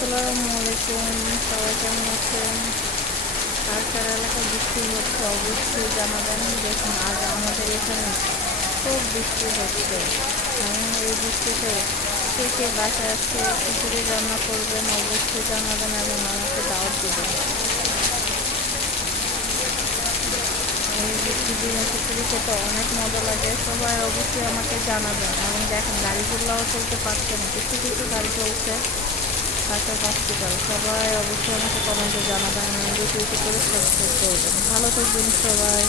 আসসালামু আলাইকুম, সবাই কেমন আছেন? কার কার বৃষ্টি হচ্ছে অবশ্যই জানাবেন। দেখুন, আজ আমাদের এখানে খুব বৃষ্টি হচ্ছে। এবং এই বৃষ্টিতে কে কে বাসায় আসছে খিচুড়ি রান্না করবেন অবশ্যই জানাবেন এবং আমাকে দাওয়াত দেবেন। এই বৃষ্টির দিনে খিচুড়ি খেতে অনেক মজা লাগে। সবাই অবশ্যই আমাকে জানাবেন। এবং দেখেন, গাড়িগুলোও চলতে পারছে না। কিছু কিছু গাড়ি চলছে কাছে হসপিটাল সবাই অবশ্যই আমাকে কমেন্টে জানাবেন। ভিডিওটি করে সাবস্ক্রাইব করবেন ভালো থাকবেন সবাই।